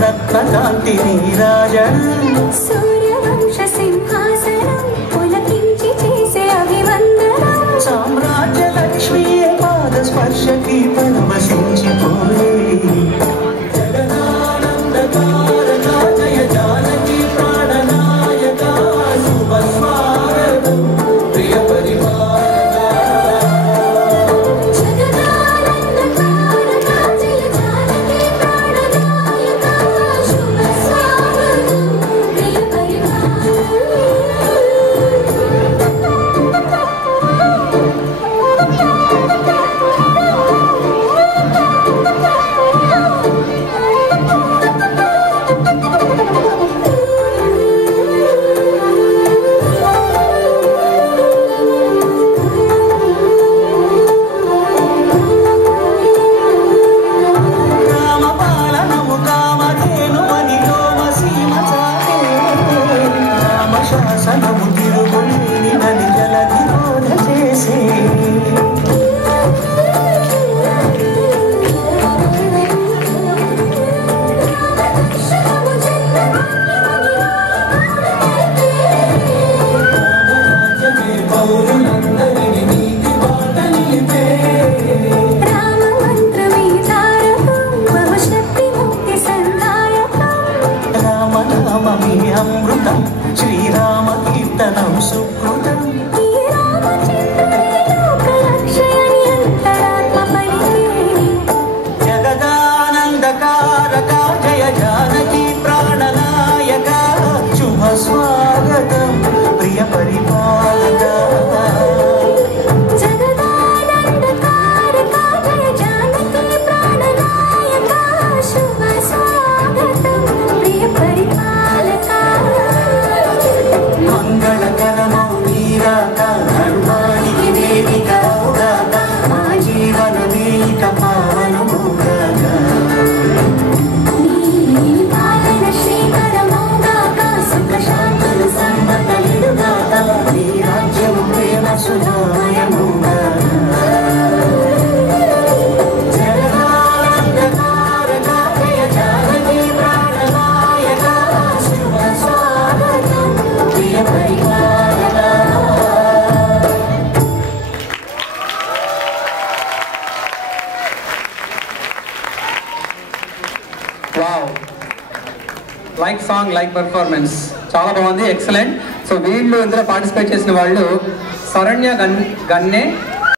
రత్నకాంతి నీరాజనం సూర్యవంశ సింహాసనం పులకించి చేసే అభివందనం సామ్రాజ్య లక్ష్మీ పాద స్పర్శకి పరవశించిపోయే జగదానందకారక జయ జానకి ప్రాణనాయక శుభ స్వాగతం ప్రియ పరివారక జగదానందకారక జయ జానకి ప్రాణనాయక శుభ స్వాగతం ప్రియ రామపాలనము కామధేనువని లోమసీమ చాటే రామశాసనము తిరుగులేని నది జలధి బోధ చేసే పౌరులందరినీ నీతి బాట నిలిపే రామ మంత్రమే తారకం మహశక్తి ముక్తి సందాయకం రామనామమే అమృతం శ్రీరామ కీర్తనం సుకృతం ఈ రామచంద్రుని లోకరక్షయని అంతరాత్మ పలికే జగదానందకారక జయ జానకి ప్రాణనాయక శుభ స్వాగతం ప్రియ పరిపాలక జగదానందకారక జయ జానకి ప్రాణనాయక శుభ స్వాగతం ప్రియ పరిపాలక మంగళకరమౌ నీరాక ధర్మానికి వేదిక అవుగాక మా జీవన వేదిక పావనముగాక నీ పాలన శ్రీకరమౌగాక సుఖ శాంతులు సంపదలిడుగాక నీ రాజ్యము ప్రేమ సుధామయముగాక జగదానందకారక జయ జానకి ప్రాణనాయక శుభ స్వాగతం ప్రియ పరిపాలక wow like song like performance చాలా బాగుంది ఎక్సలెంట్ సో వీళ్ళు ఇందులో పార్టిసిపేట్ చేసిన వాళ్ళు శరణ్య గన్నే